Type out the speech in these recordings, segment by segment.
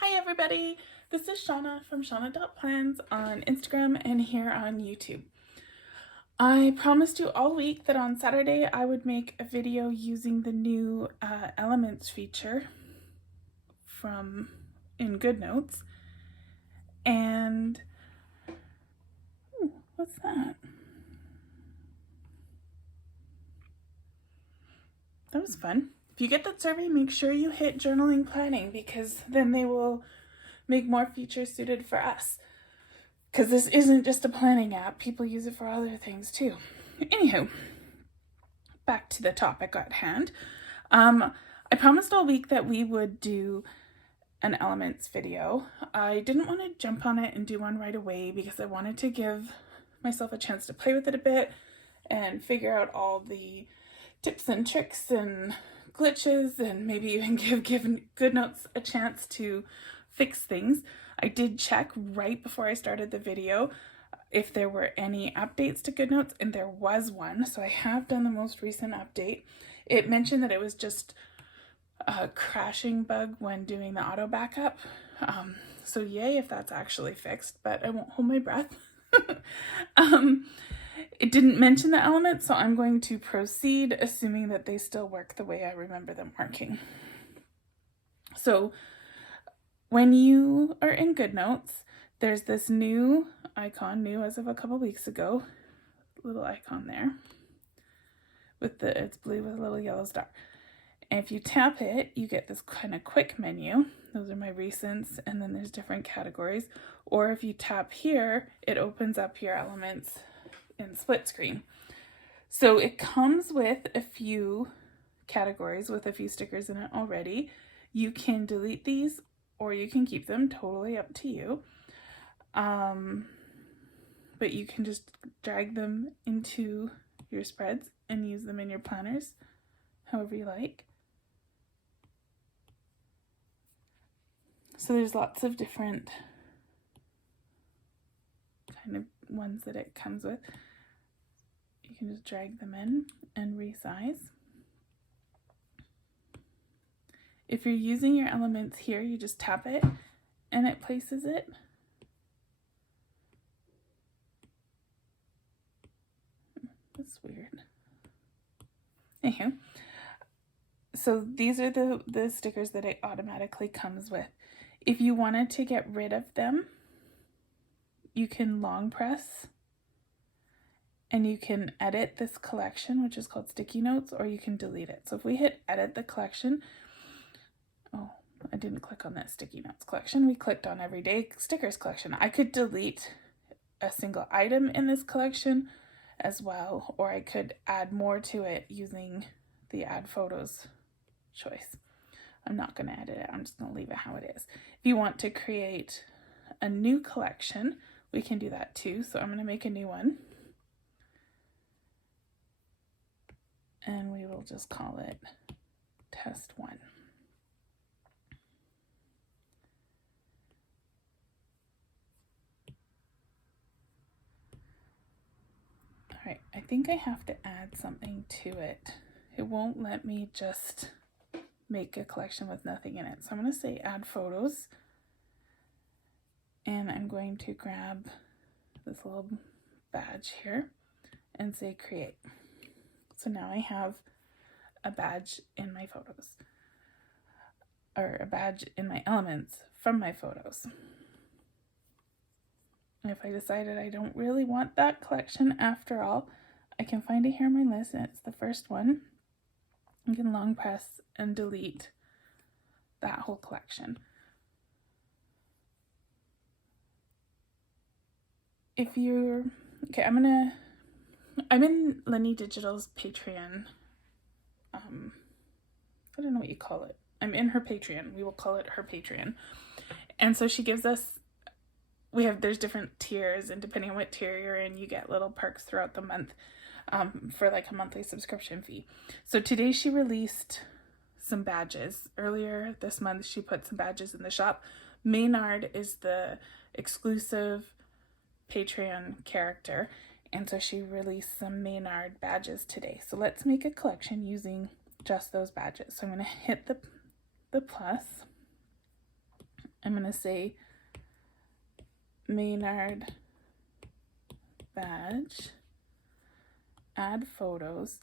Hi everybody, this is Shauna from Shauna.plans on Instagram and here on YouTube. I promised you all week that on Saturday I would make a video using the new Elements feature in Goodnotes. And what's that? That was fun. If you get that survey, make sure you hit journaling planning because then they will make more features suited for us. Because this isn't just a planning app, people use it for other things too. Anywho, back to the topic at hand. I promised all week that we would do an Elements video. I didn't want to jump on it and do one right away because I wanted to give myself a chance to play with it a bit and figure out all the tips and tricks and glitches and maybe even give Goodnotes a chance to fix things. I did check right before I started the video if there were any updates to Goodnotes, and there was one, so I have done the most recent update. It mentioned that it was just a crashing bug when doing the auto backup, so yay if that's actually fixed, but I won't hold my breath. It didn't mention the elements, so I'm going to proceed assuming that they still work the way I remember them working. So when you are in Goodnotes, there's this new icon, new as of a couple weeks ago, little icon there, it's blue with a little yellow star. And if you tap it, you get this kind of quick menu. Those are my recents, and then there's different categories. Or if you tap here, it opens up your elements in split screen. So it comes with a few categories with a few stickers in it already. You can delete these or you can keep them, totally up to you. But you can just drag them into your spreads and use them in your planners however you like. So there's lots of different kind of ones that it comes with. You can just drag them in and resize. If you're using your elements here, you just tap it and it places it. That's weird. Anyhow, so these are the stickers that it automatically comes with. If you wanted to get rid of them, you can long press and you can edit this collection, which is called sticky notes, or you can delete it. So if we hit edit the collection, oh, I didn't click on that sticky notes collection. We clicked on everyday stickers collection. I could delete a single item in this collection as well, or I could add more to it using the add photos choice. I'm not going to edit it. I'm just going to leave it how it is. If you want to create a new collection, we can do that too. So I'm going to make a new one. And we will just call it test 1. All right, I think I have to add something to it. It won't let me just make a collection with nothing in it. So I'm going to say add photos. And I'm going to grab this little badge here and say create. So now I have a badge in my photos, or a badge in my elements from my photos. And if I decided I don't really want that collection after all, I can find it here on my list, and it's the first one. You can long press and delete that whole collection. If you're, okay, I'm in Lenny Digital's Patreon. I don't know what you call it. I'm in her Patreon. We will call it her Patreon. And so she gives us, there's different tiers, and depending on what tier you're in, you get little perks throughout the month for like a monthly subscription fee. So today she released some badges. Earlier this month, she put some badges in the shop. Maynard is the exclusive Patreon character, and so she released some Maynard badges today. So let's make a collection using just those badges. So I'm going to hit the plus, I'm going to say Maynard badge, add photos,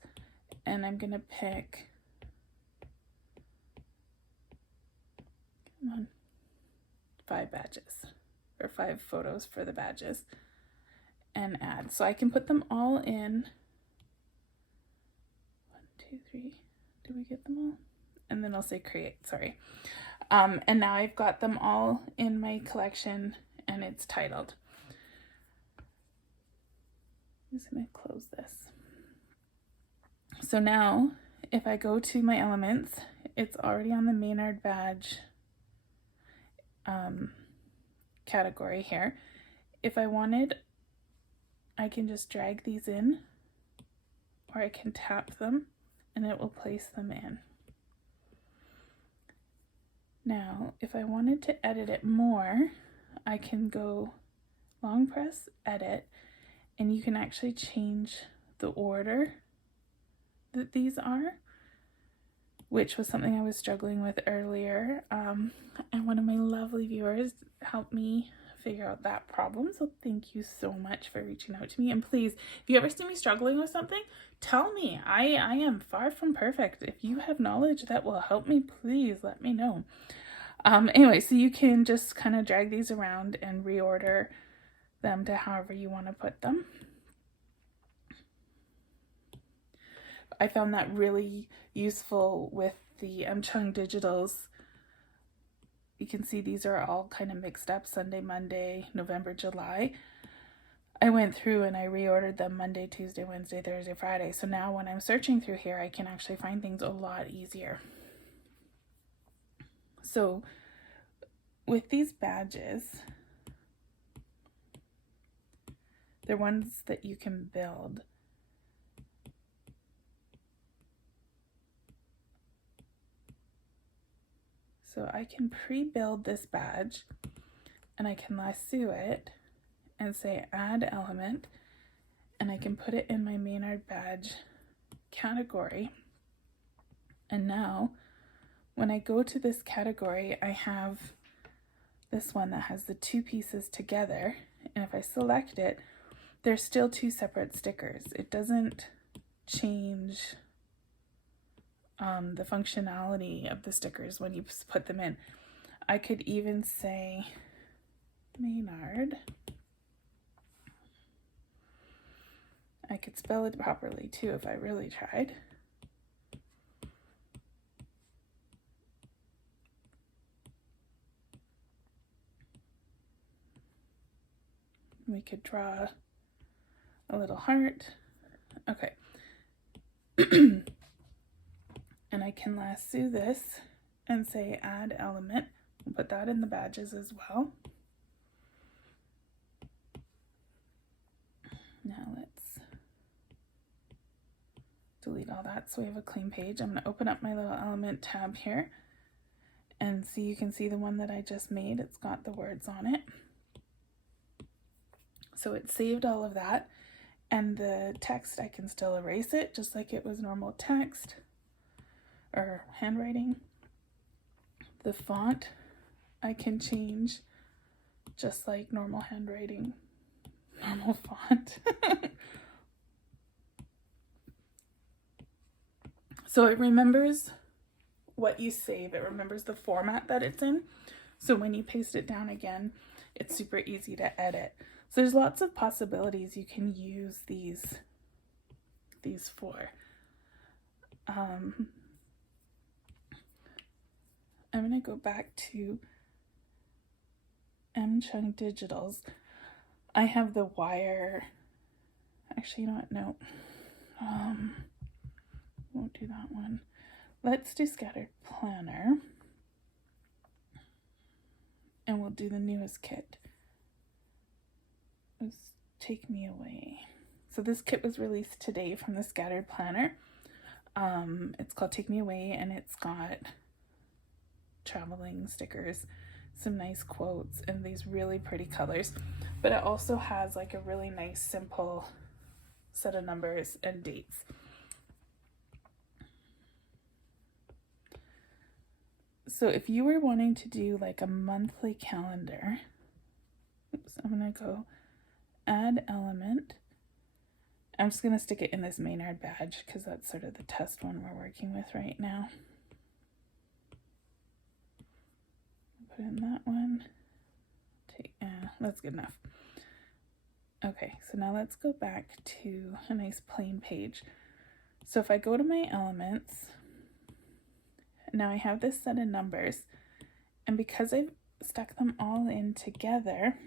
and I'm going to pick, come on, 5 badges, or 5 photos for the badges, and add. So I can put them all in. 1, 2, 3. Did we get them all? And then I'll say create, sorry. And now I've got them all in my collection and it's titled. I'm just going to close this. So now if I go to my elements, it's already on the Maynard badge category here. If I wanted, I can just drag these in, or I can tap them and it will place them in. Now, if I wanted to edit it more, I can go long press, edit, and you can actually change the order that these are, which was something I was struggling with earlier. And one of my lovely viewers helped me figure out that problem. So thank you so much for reaching out to me. And please, if you ever see me struggling with something, tell me. I am far from perfect. If you have knowledge that will help me, please let me know. Anyway, so you can just kind of drag these around and reorder them to however you want to put them. I found that really useful with the Chung Digitals. You can see these are all kind of mixed up: Sunday, Monday, November, July. I went through and I reordered them Monday, Tuesday, Wednesday, Thursday, Friday. So now when I'm searching through here, I can actually find things a lot easier. So with these badges, they're ones that you can build. So I can pre-build this badge and I can lasso it and say add element, and I can put it in my Maynard badge category. And now when I go to this category, I have this one that has the 2 pieces together, and if I select it, there's still 2 separate stickers. It doesn't change the functionality of the stickers when you put them in. I could even say Maynard. I could spell it properly too if I really tried. We could draw a little heart. Okay. And I can lasso this and say add element. We'll put that in the badges as well. Now let's delete all that so we have a clean page. I'm going to open up my little element tab here and see, you can see the one that I just made. It's got the words on it. So it saved all of that, and the text, I can still erase it just like it was normal text or handwriting. The font I can change just like normal handwriting, normal font. So it remembers what you save. It remembers the format that it's in. So when you paste it down again, it's super easy to edit. So there's lots of possibilities you can use these for. I'm going to go back to Chung Digitals. I have the wire. Actually, you know what? No. Won't do that one. Let's do Scattered Planner. And we'll do the newest kit. Let's Take Me Away. So this kit was released today from the Scattered Planner. It's called Take Me Away, and it's got traveling stickers, some nice quotes, and these really pretty colors. But it also has like a really nice simple set of numbers and dates. So if you were wanting to do like a monthly calendar, I'm going to go add element. I'm just going to stick it in this Maynard badge because that's sort of the test one we're working with right now. Put in that one. That's good enough. Okay, so now let's go back to a nice plain page. So if I go to my elements, now I have this set of numbers, and because I've stuck them all in together,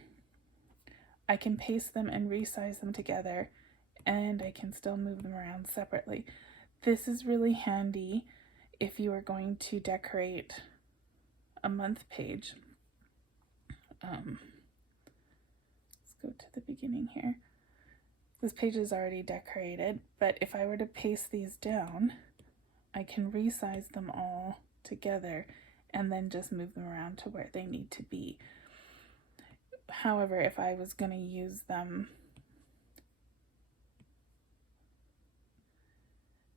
I can paste them and resize them together, and I can still move them around separately. This is really handy if you are going to decorate a month page. Let's go to the beginning here. This page is already decorated, but if I were to paste these down, I can resize them all together and then just move them around to where they need to be. However, if I was going to use them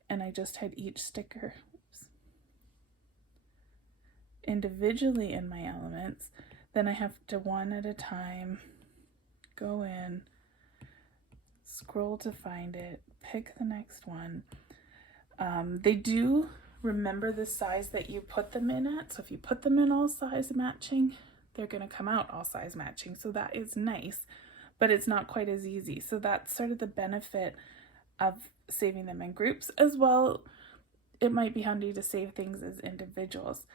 and I just had each sticker individually in my elements, then I have to one at a time go in, scroll to find it, pick the next one. They do remember the size that you put them in at, so if you put them in all size matching, they're going to come out all size matching, so that is nice, but it's not quite as easy. So that's sort of the benefit of saving them in groups. As well, it might be handy to save things as individuals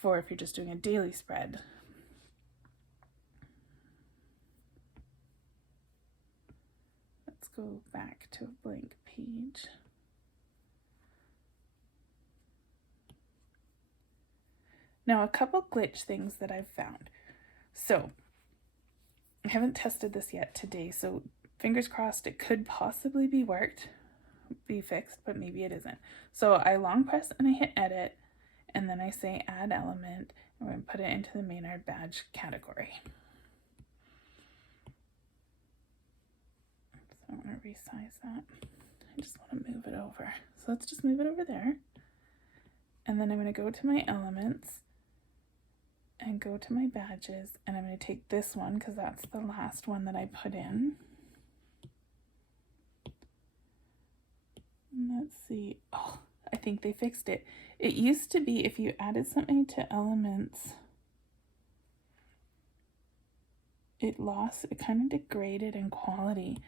for if you're just doing a daily spread. Let's go back to a blank page. Now, a couple glitch things that I've found. So, I haven't tested this yet today, so fingers crossed it could possibly be fixed, but maybe it isn't. So I long press and I hit edit, and then I say add element, and we're going to put it into the Maynard badge category. So I want to resize that. I just want to move it over. So let's just move it over there. And then I'm going to go to my elements and go to my badges, and I'm going to take this one because that's the last one that I put in. And let's see. Oh, I think they fixed it. It used to be if you added something to elements, it kind of degraded in quality.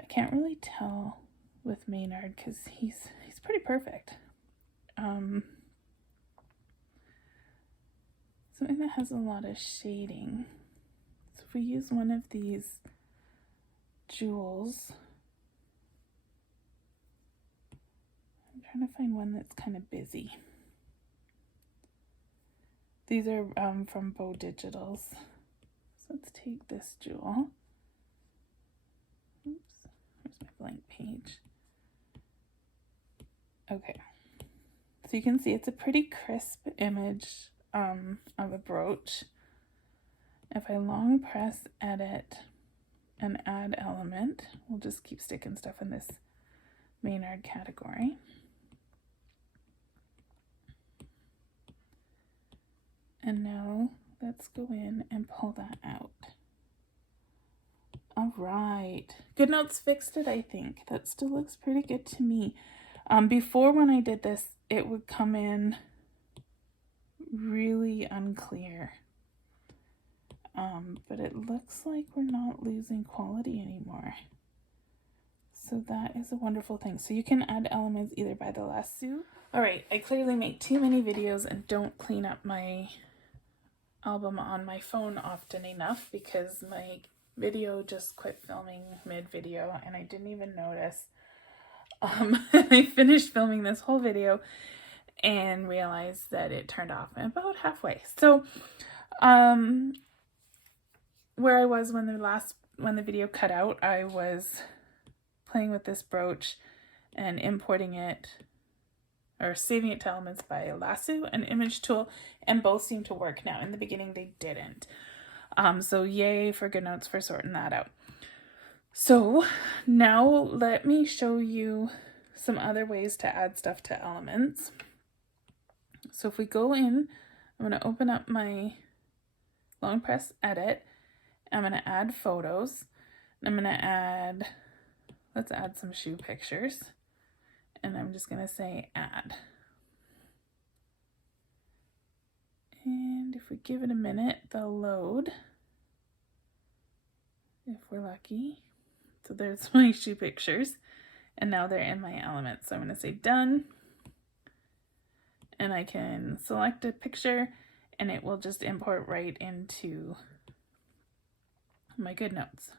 I can't really tell with Maynard because he's pretty perfect. Something that has a lot of shading. So if we use one of these jewels, I'm trying to find one that's kind of busy. These are from Bow Digitals. So let's take this jewel. Oops, where's my blank page? Okay, so you can see it's a pretty crisp image of a brooch. If I long press edit and add element, we'll just keep sticking stuff in this Maynard category. And now let's go in and pull that out. All right, Goodnotes fixed it, I think. That still looks pretty good to me. Before, when I did this, it would come in really unclear. But it looks like we're not losing quality anymore. So that is a wonderful thing. So you can add elements either by the lasso. All right, I clearly make too many videos and don't clean up my album on my phone often enough because my video just quit filming mid-video and I didn't even notice. I finished filming this whole video and realized that it turned off about halfway. So where I was when the video cut out, I was playing with this brooch and importing it or saving it to elements by a lasso and image tool, and both seem to work now. In the beginning they didn't. So yay for Goodnotes for sorting that out. So now let me show you some other ways to add stuff to elements. So if we go in, I'm going to open up my long press edit. I'm going to add photos. I'm going to add, let's add some shoe pictures. And I'm just going to say add. And if we give it a minute, they'll load. If we're lucky. So there's my shoe pictures. And now they're in my element. So I'm going to say done. And I can select a picture and it will just import right into my Goodnotes.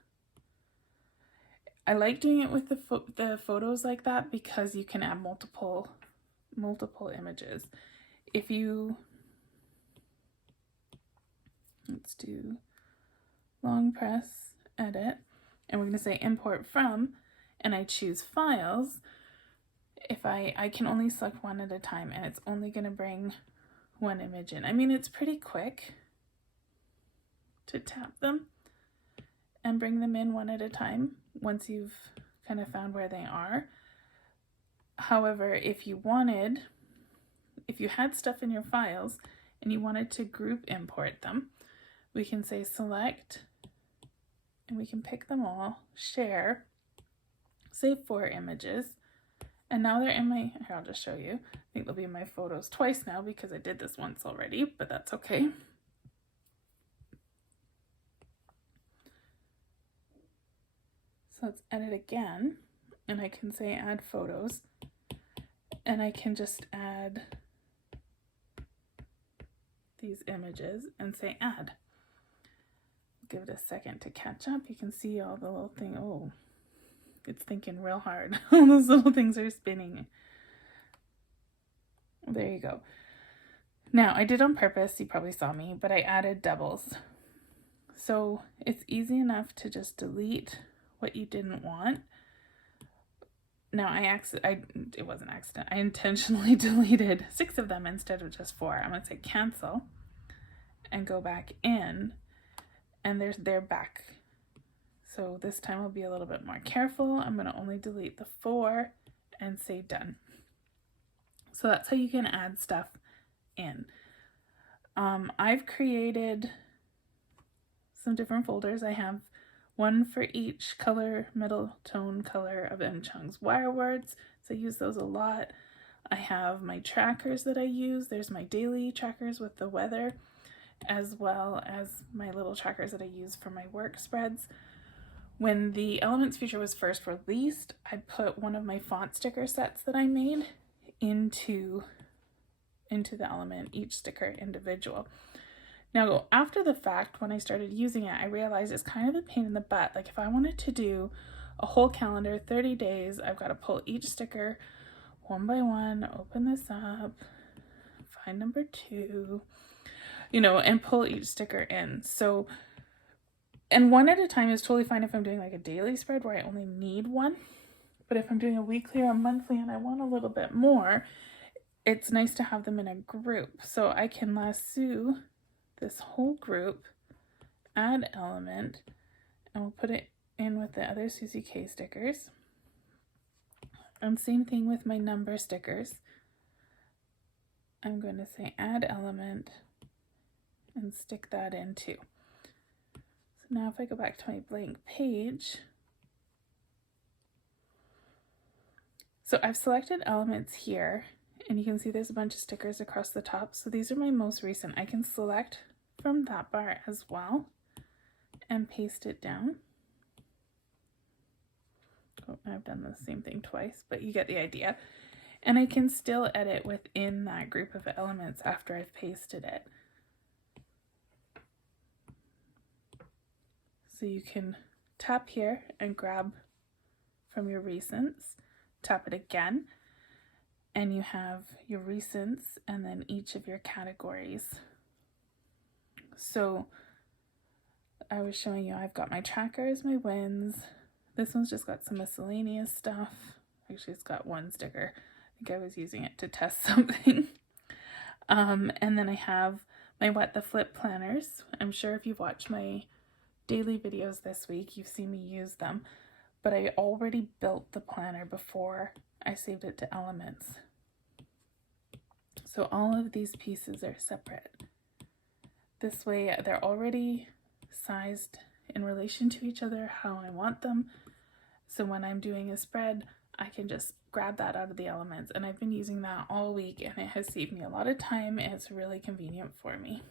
I like doing it with the photos like that because you can add multiple images. If you, let's do long press edit, and we're going to say import from, and I choose files. If I can only select one at a time, and it's only going to bring one image in. I mean, it's pretty quick to tap them and bring them in one at a time once you've kind of found where they are. However, if you had stuff in your files and you wanted to group import them, we can say select, and we can pick them all, share, save 4 images, and now they're in my, here, I'll just show you. I think they'll be in my photos twice now because I did this once already, but that's okay. So let's edit again, and I can say add photos, and I can just add these images and say add. Give it a second to catch up. You can see all the little thing. Oh, it's thinking real hard. All those little things are spinning. There you go. Now, I did on purpose, you probably saw me, but I added doubles. So it's easy enough to just delete what you didn't want. Now, it wasn't an accident. I intentionally deleted 6 of them instead of just 4. I'm going to say cancel and go back in, and they're back. So this time I'll be a little bit more careful. I'm going to only delete the 4 and say done. So that's how you can add stuff in. I've created some different folders. I have one for each color, middle tone color of M. Chung's wire words, so I use those a lot. I have my trackers that I use. There's my daily trackers with the weather, as well as my little trackers that I use for my work spreads. When the Elements feature was first released, I put one of my font sticker sets that I made into the element, each sticker individual. Now, after the fact, when I started using it, I realized it's kind of a pain in the butt. Like if I wanted to do a whole calendar, 30 days, I've got to pull each sticker one by one, open this up, find number 2, and pull each sticker in. So, and one at a time is totally fine if I'm doing like a daily spread where I only need one. But if I'm doing a weekly or a monthly and I want a little bit more, it's nice to have them in a group. So I can lasso this whole group, add element, and we'll put it in with the other Susie K stickers. And same thing with my number stickers. I'm going to say add element and stick that in too. So now if I go back to my blank page, so I've selected elements here, and you can see there's a bunch of stickers across the top. So these are my most recent. I can select from that bar as well and paste it down. Oh, I've done the same thing twice, but you get the idea. And I can still edit within that group of elements after I've pasted it. So you can tap here and grab from your recents, tap it again, and you have your recents and then each of your categories. So I was showing you, I've got my trackers, my wins. This one's just got some miscellaneous stuff. Actually, it's got one sticker. I think I was using it to test something. And then I have my What the Flip planners. I'm sure if you've watched my daily videos this week, you've seen me use them. But I already built the planner before I saved it to Elements. So all of these pieces are separate. This way they're already sized in relation to each other how I want them. So when I'm doing a spread, I can just grab that out of the elements, and I've been using that all week, and it has saved me a lot of time, and it's really convenient for me.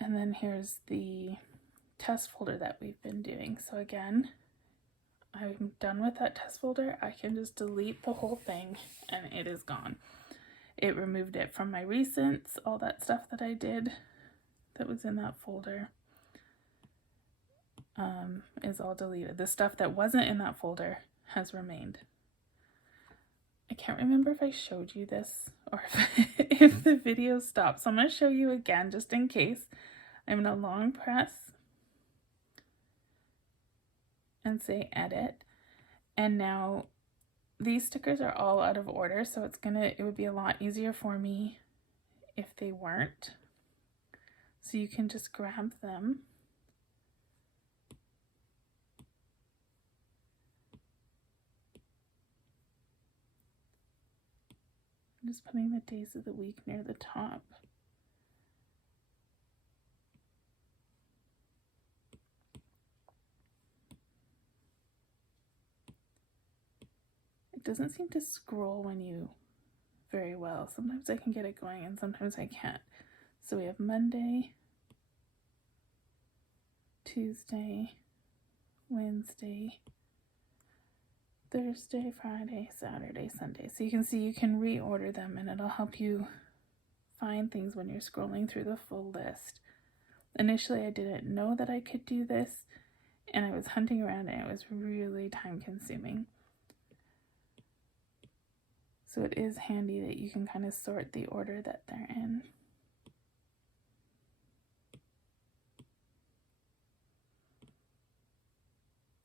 And then here's the test folder that we've been doing. So again, I'm done with that test folder. I can just delete the whole thing and it is gone. It removed it from my recents, all that stuff that I did that was in that folder is all deleted. The stuff that wasn't in that folder has remained. I can't remember if I showed you this or if the video stopped. So I'm going to show you again just in case. I'm going to long press and say edit. And now these stickers are all out of order, so it would be a lot easier for me if they weren't. So you can just grab them. I'm just putting the days of the week near the top. It doesn't seem to scroll when you very well. Sometimes I can get it going and sometimes I can't. So we have Monday, Tuesday, Wednesday, Thursday, Friday, Saturday, Sunday. So you can see you can reorder them and it'll help you find things when you're scrolling through the full list. Initially, I didn't know that I could do this and I was hunting around and it was really time consuming. So it is handy that you can kind of sort the order that they're in.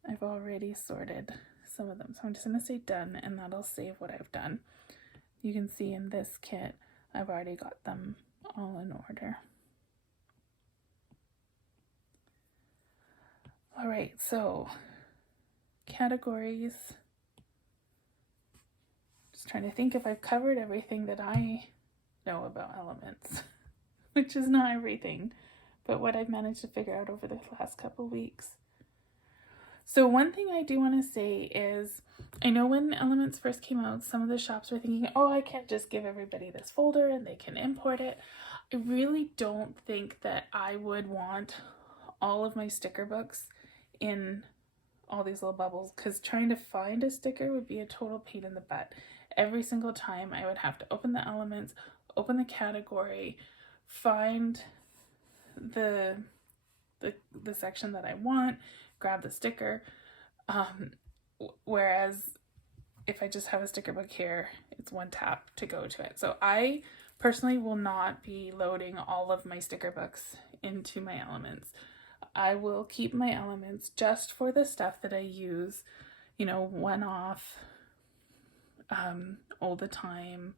I've already sorted some of them, so I'm just going to say done and that'll save what I've done. You can see in this kit, I've already got them all in order. All right, so categories. Just trying to think if I've covered everything that I know about elements, which is not everything, but what I've managed to figure out over the last couple weeks. So one thing I do want to say is, I know when elements first came out, some of the shops were thinking, oh, I can't just give everybody this folder and they can import it. I really don't think that I would want all of my sticker books in all these little bubbles, because trying to find a sticker would be a total pain in the butt. Every single time I would have to open the elements, open the category, find the section that I want, grab the sticker. Whereas if I just have a sticker book here, it's one tap to go to it. So I personally will not be loading all of my sticker books into my elements. I will keep my elements just for the stuff that I use, you know, one-off, all the time,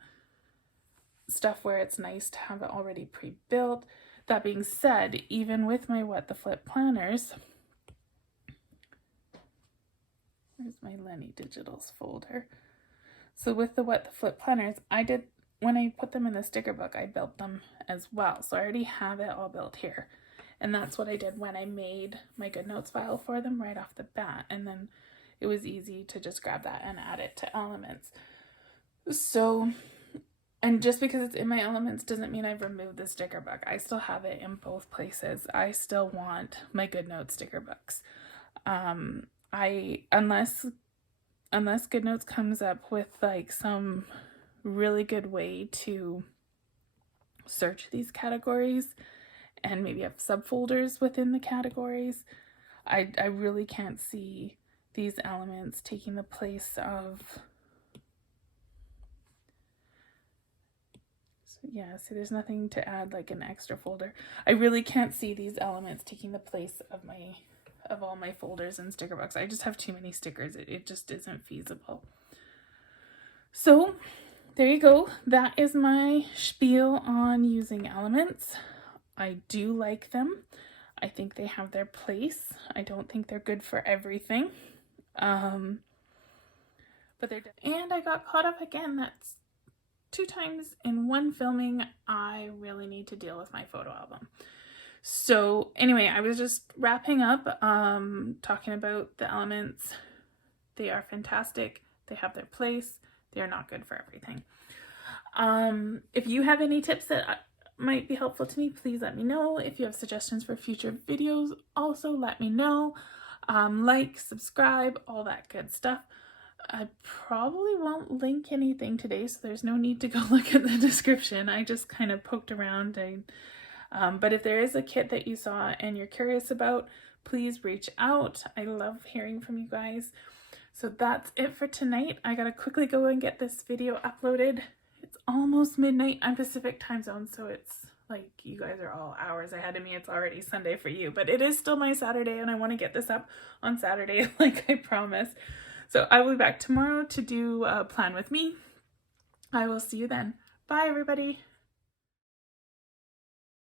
stuff where it's nice to have it already pre-built. That being said, even with my What the Flip planners, where's my Lenny Digitals folder? So with the What the Flip planners, when I put them in the sticker book, I built them as well. So I already have it all built here. And that's what I did when I made my Goodnotes file for them right off the bat. And then it was easy to just grab that and add it to elements. So, and just because it's in my elements doesn't mean I've removed the sticker book. I still have it in both places. I still want my Goodnotes sticker books. Unless Goodnotes comes up with like some really good way to search these categories and maybe have subfolders within the categories, I really can't see these elements taking the place of, yeah, see there's nothing to add like an extra folder. I really can't see these elements taking the place of all my folders and sticker books. I just have too many stickers. It just isn't feasible. So there you go. That is my spiel on using elements. I do like them. I think they have their place. I don't think they're good for everything. but and I got caught up again. That's 2 times in one filming. I really need to deal with my photo album. So anyway, I was just wrapping up, talking about the elements. They are fantastic. They have their place. They are not good for everything. If you have any tips that might be helpful to me, please let me know. If you have suggestions for future videos, also let me know. Like, subscribe, all that good stuff. I probably won't link anything today, so there's no need to go look at the description. I just kind of poked around. But if there is a kit that you saw and you're curious about, please reach out. I love hearing from you guys. So that's it for tonight. I gotta quickly go and get this video uploaded. It's almost midnight on Pacific time zone, so it's like you guys are all hours ahead of me. It's already Sunday for you, but it is still my Saturday and I want to get this up on Saturday like I promised. So I will be back tomorrow to do a plan with me. I will see you then. Bye everybody.